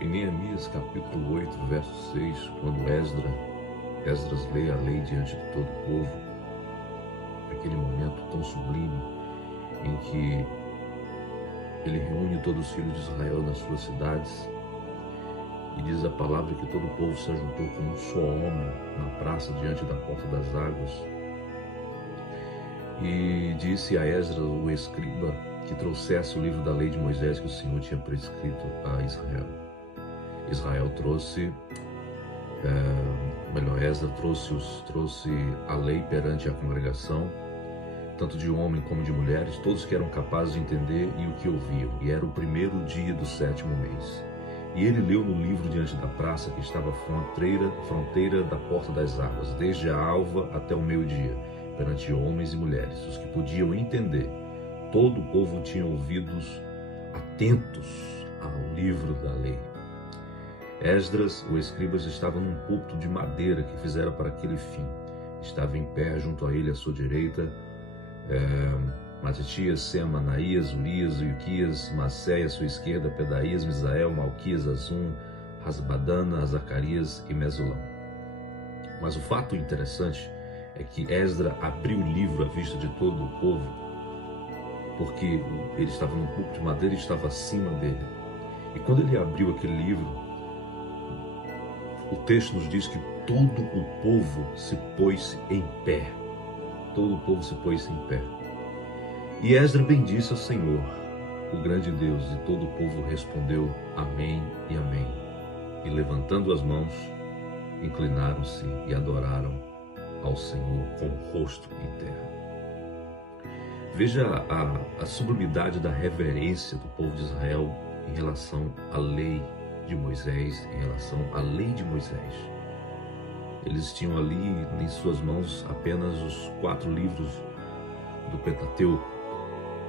Em Neemias capítulo 8, verso 6, quando Esdras lê a lei diante de todo o povo, aquele momento tão sublime em que ele reúne todos os filhos de Israel nas suas cidades, e diz a palavra que todo o povo se ajuntou como um só homem na praça diante da porta das águas. E disse a Esdras, o escriba, que trouxesse o livro da lei de Moisés que o Senhor tinha prescrito a Israel. Esdras trouxe a lei perante a congregação, tanto de homem como de mulheres, todos que eram capazes de entender e o que ouviam. E era o primeiro dia do 7º mês. E ele leu no livro diante da praça que estava à fronteira da porta das águas, desde a alva até o meio-dia, perante homens e mulheres, os que podiam entender. Todo o povo tinha ouvidos atentos ao livro da lei. Esdras, o escriba, estava num púlpito de madeira que fizera para aquele fim. Estava em pé junto a ele à sua direita, Matitias, Sema, Anaías, Urias, Ilquias, Macéia à sua esquerda, Pedaías, Misael, Malquias, Azum, Rasbadana, Zacarias e Mesulão. Mas o fato interessante é que Esdras abriu o livro à vista de todo o povo, porque ele estava num púlpito de madeira e estava acima dele. E quando ele abriu aquele livro, o texto nos diz que todo o povo se pôs em pé. Todo o povo se pôs em pé. E Esdras bendisse ao Senhor, o grande Deus, e todo o povo respondeu amém e amém. E levantando as mãos, inclinaram-se e adoraram ao Senhor com o rosto em terra. Veja a sublimidade da reverência do povo de Israel em relação à lei de Moisés, em relação à lei de Moisés. Eles tinham ali em suas mãos apenas os 4 livros do Pentateuco: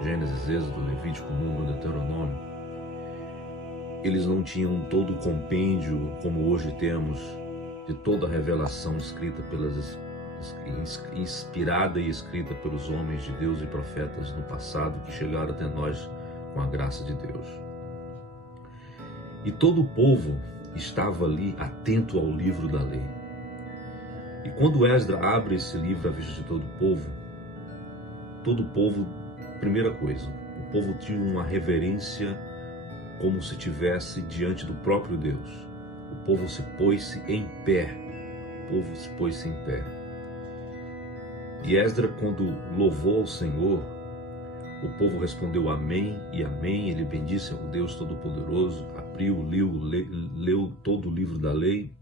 Gênesis, Êxodo, Levítico, Número, Deuteronômio. Eles não tinham todo o compêndio como hoje temos, de toda a revelação inspirada e escrita pelos homens de Deus e profetas no passado, que chegaram até nós com a graça de Deus. E todo o povo estava ali atento ao livro da lei. E quando Esdras abre esse livro à vista de todo o povo, primeira coisa, o povo tinha uma reverência como se estivesse diante do próprio Deus. O povo se pôs em pé. E Esdras, quando louvou ao Senhor, o povo respondeu amém e amém. Ele bendisse ao Deus Todo-Poderoso, abriu, leu todo o livro da lei.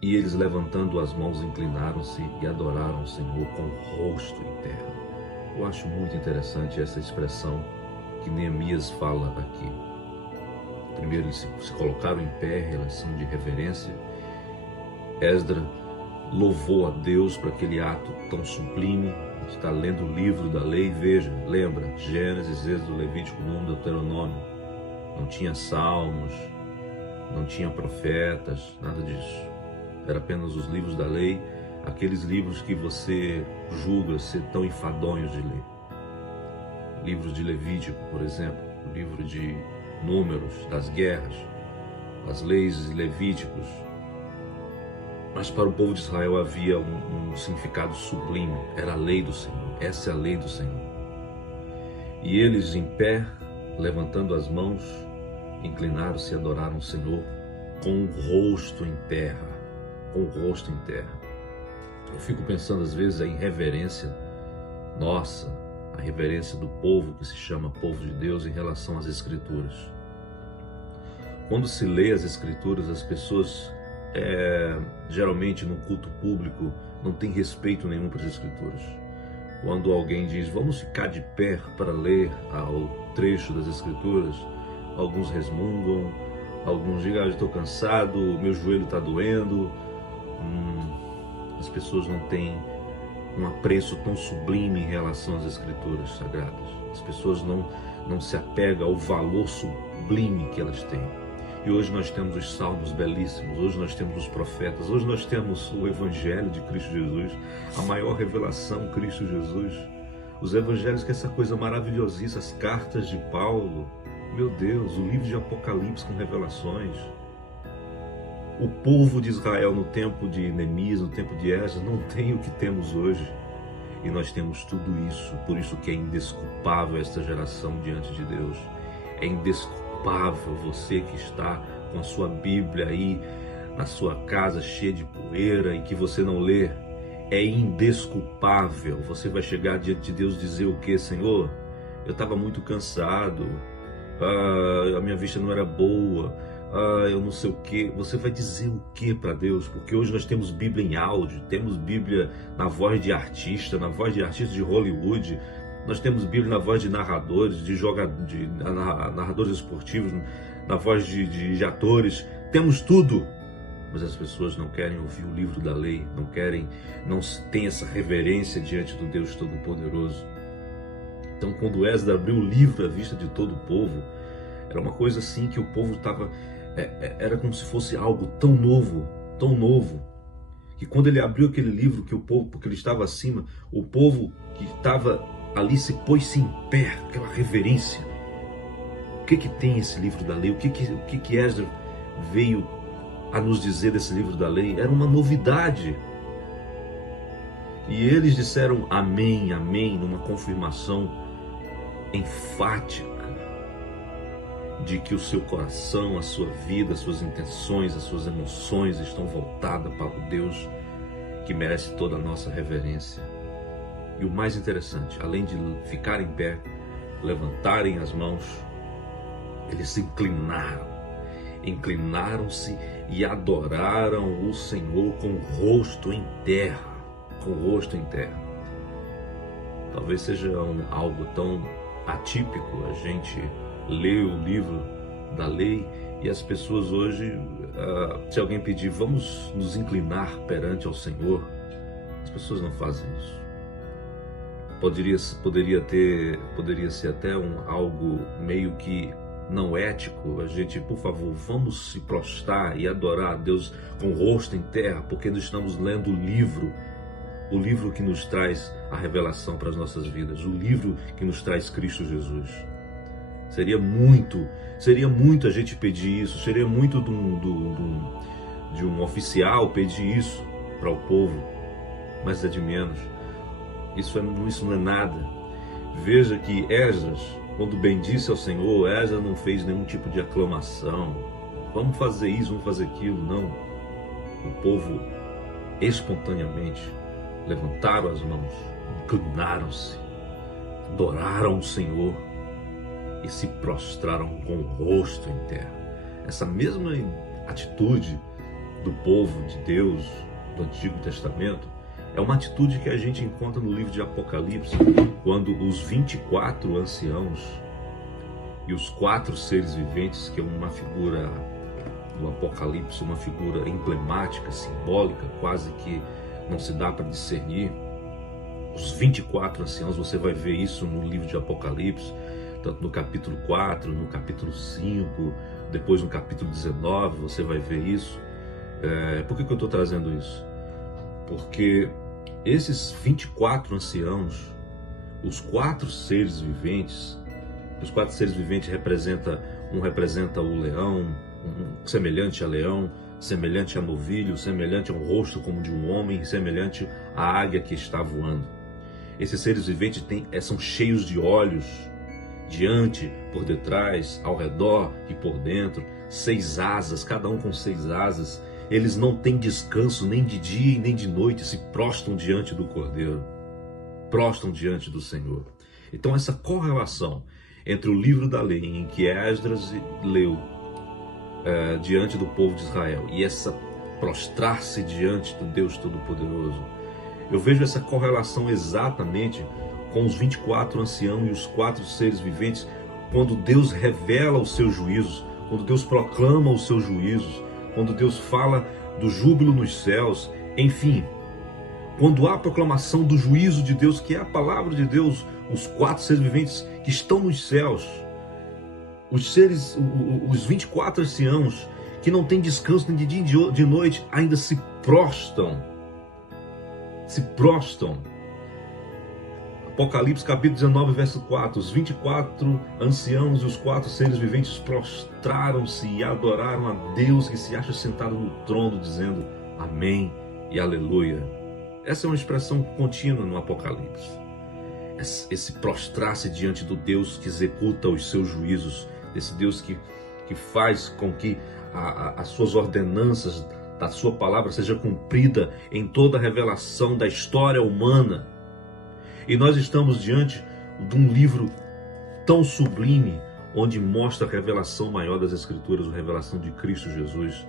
E eles, levantando as mãos, inclinaram-se e adoraram o Senhor com o rosto em terra. Eu acho muito interessante essa expressão que Neemias fala aqui. Primeiro, eles se colocaram em pé, relação de reverência. Esdras louvou a Deus por aquele ato tão sublime. Está lendo o livro da lei, veja, lembra, Gênesis, Êxodo, Levítico, Número, Deuteronômio. Não tinha salmos, não tinha profetas, nada disso. Era apenas os livros da lei, aqueles livros que você julga ser tão enfadonhos de ler. Livros de Levítico, por exemplo, o livro de Números, das guerras, as leis levíticos. Mas para o povo de Israel havia um significado sublime, era a lei do Senhor, essa é a lei do Senhor. E eles em pé, levantando as mãos, inclinaram-se e adoraram o Senhor com o rosto em terra. Eu fico pensando às vezes em reverência nossa, a reverência do povo que se chama povo de Deus em relação às Escrituras. Quando se lê as Escrituras, as pessoas geralmente no culto público não tem respeito nenhum para as Escrituras. Quando alguém diz vamos ficar de pé para ler o trecho das Escrituras, alguns resmungam, alguns dizem eu estou cansado, meu joelho está doendo. As pessoas não têm um apreço tão sublime em relação às Escrituras Sagradas. As pessoas não se apegam ao valor sublime que elas têm. E hoje nós temos os salmos belíssimos, hoje nós temos os profetas, hoje nós temos o Evangelho de Cristo Jesus, a maior revelação, Cristo Jesus. Os evangelhos, que é essa coisa maravilhosíssima, as cartas de Paulo, Meu Deus, o livro de Apocalipse com revelações. O povo de Israel no tempo de Neemias, no tempo de Esdras, não tem o que temos hoje. E nós temos tudo isso, por isso que é indesculpável esta geração diante de Deus. É indesculpável você que está com a sua Bíblia aí na sua casa cheia de poeira e que você não lê. É indesculpável. Você vai chegar diante de Deus e dizer o que, Senhor? Eu estava muito cansado, a minha vista não era boa, eu não sei o que. Você vai dizer o que para Deus? Porque hoje nós temos Bíblia em áudio, temos Bíblia na voz de artista, na voz de artistas de Hollywood, nós temos Bíblia na voz de narradores, de narradores esportivos, na voz de atores, temos tudo. Mas as pessoas não querem ouvir o livro da lei, não têm essa reverência diante do Deus Todo-Poderoso. Então, quando Esdras abriu o livro à vista de todo o povo, era uma coisa assim que o povo estava... Era como se fosse algo tão novo, que quando ele abriu aquele livro, que o povo, porque ele estava acima, o povo que estava ali se pôs-se em pé, aquela reverência. O que tem esse livro da lei? O que Esdras veio a nos dizer desse livro da lei? Era uma novidade. E eles disseram amém, amém, numa confirmação enfática de que o seu coração, a sua vida, as suas intenções, as suas emoções estão voltadas para o Deus que merece toda a nossa reverência. E o mais interessante, além de ficar em pé, levantarem as mãos, eles se inclinaram-se e adoraram o Senhor com o rosto em terra. Talvez seja algo tão atípico a gente ler o livro da lei e as pessoas hoje, se alguém pedir, vamos nos inclinar perante ao Senhor, as pessoas não fazem isso. Poderia ser até algo meio que não ético, a gente, por favor, vamos se prostrar e adorar a Deus com o rosto em terra, porque nós estamos lendo o livro que nos traz a revelação para as nossas vidas, o livro que nos traz Cristo Jesus. Seria muito a gente pedir isso, seria muito de um oficial pedir isso para o povo, mas é de menos. Isso não é nada. Veja que Esdras, quando bendisse ao Senhor, Esdras não fez nenhum tipo de aclamação. Vamos fazer isso, vamos fazer aquilo. Não. O povo espontaneamente levantaram as mãos, inclinaram-se, adoraram o Senhor e se prostraram com o rosto em terra. Essa mesma atitude do povo de Deus do Antigo Testamento é uma atitude que a gente encontra no livro de Apocalipse, quando os 24 anciãos e os 4 seres viventes, que é uma figura do Apocalipse, uma figura emblemática, simbólica, quase que não se dá para discernir. Os 24 anciãos, você vai ver isso no livro de Apocalipse, tanto no capítulo 4, no capítulo 5, depois no capítulo 19, você vai ver isso. Por que eu estou trazendo isso? Porque esses 24 anciãos, os 4 seres viventes, representa o leão, semelhante a leão, semelhante a novilho, semelhante ao rosto como de um homem, semelhante à águia que está voando. Esses seres viventes são cheios de olhos, diante, por detrás, ao redor e por dentro, 6 asas, cada um com 6 asas. Eles não têm descanso nem de dia e nem de noite, se prostram diante do Cordeiro, prostram diante do Senhor. Então essa correlação entre o livro da lei em que Esdras leu diante do povo de Israel e essa prostrar-se diante do Deus Todo-Poderoso, eu vejo essa correlação exatamente com os 24 anciãos e os 4 seres viventes, quando Deus revela os seus juízos, quando Deus proclama os seus juízos, quando Deus fala do júbilo nos céus, enfim, quando há a proclamação do juízo de Deus, que é a palavra de Deus, os 4 seres viventes que estão nos céus, os 24 anciãos que não têm descanso nem de dia nem de noite, ainda se prostam. A Apocalipse capítulo 19, verso 4. Os 24 anciãos e os 4 seres viventes prostraram-se e adoraram a Deus que se acha sentado no trono, dizendo amém e aleluia. Essa é uma expressão contínua no Apocalipse. Esse prostrar-se diante do Deus que executa os seus juízos, esse Deus que faz com que as suas ordenanças da sua palavra seja cumprida em toda a revelação da história humana. E nós estamos diante de um livro tão sublime, onde mostra a revelação maior das Escrituras, a revelação de Cristo Jesus,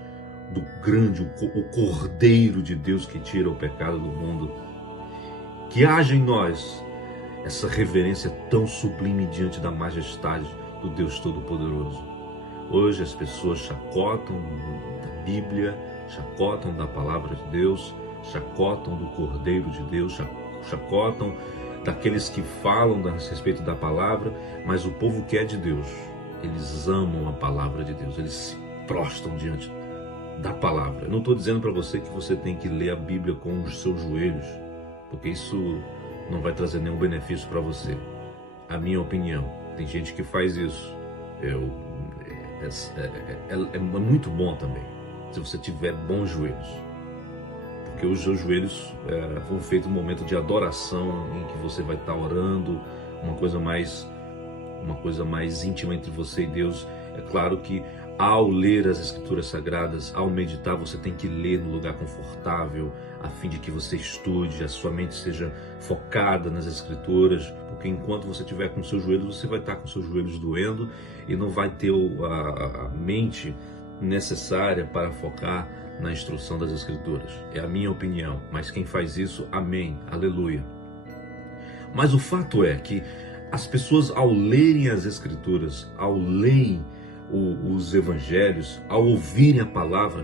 do grande, o Cordeiro de Deus que tira o pecado do mundo. Que haja em nós essa reverência tão sublime diante da majestade do Deus Todo-Poderoso. Hoje as pessoas chacotam da Bíblia, chacotam da palavra de Deus, chacotam do Cordeiro de Deus, chacotam daqueles que falam a respeito da palavra, mas o povo que é de Deus, eles amam a palavra de Deus, eles se prostram diante da palavra. Eu não estou dizendo para você que você tem que ler a Bíblia com os seus joelhos, porque isso não vai trazer nenhum benefício para você. A minha opinião, tem gente que faz isso. É muito bom também, se você tiver bons joelhos, porque os seus joelhos foram feitos um momento de adoração em que você vai estar orando, uma coisa mais íntima entre você e Deus. É claro que ao ler as Escrituras Sagradas, ao meditar, você tem que ler no lugar confortável, a fim de que você estude, a sua mente seja focada nas Escrituras, porque enquanto você estiver com seus joelhos, você vai estar com seus joelhos doendo e não vai ter a mente necessária para focar na instrução das Escrituras. É a minha opinião, mas quem faz isso, amém, aleluia. Mas o fato é que as pessoas, ao lerem as Escrituras, ao lerem os evangelhos, ao ouvirem a palavra,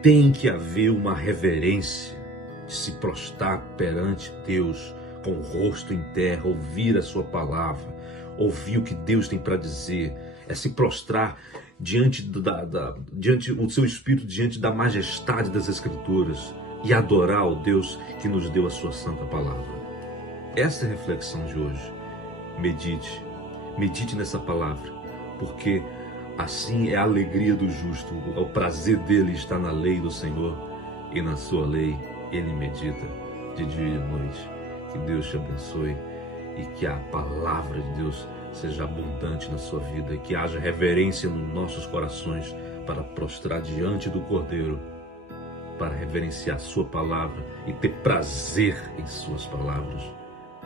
tem que haver uma reverência, de se prostrar perante Deus com o rosto em terra, ouvir a sua palavra, ouvir o que Deus tem para dizer, é se prostrar diante o seu espírito, diante da majestade das Escrituras e adorar o Deus que nos deu a sua santa palavra. Essa é a reflexão de hoje. Medite nessa palavra, porque assim é a alegria do justo, o prazer dele está na lei do Senhor, e na sua lei ele medita de dia e de noite. Que Deus te abençoe e que a palavra de Deus seja abundante na sua vida, e que haja reverência nos nossos corações para prostrar diante do Cordeiro, para reverenciar a sua palavra e ter prazer em suas palavras,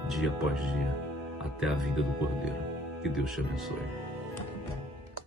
dia após dia, até a vinda do Cordeiro. Que Deus te abençoe.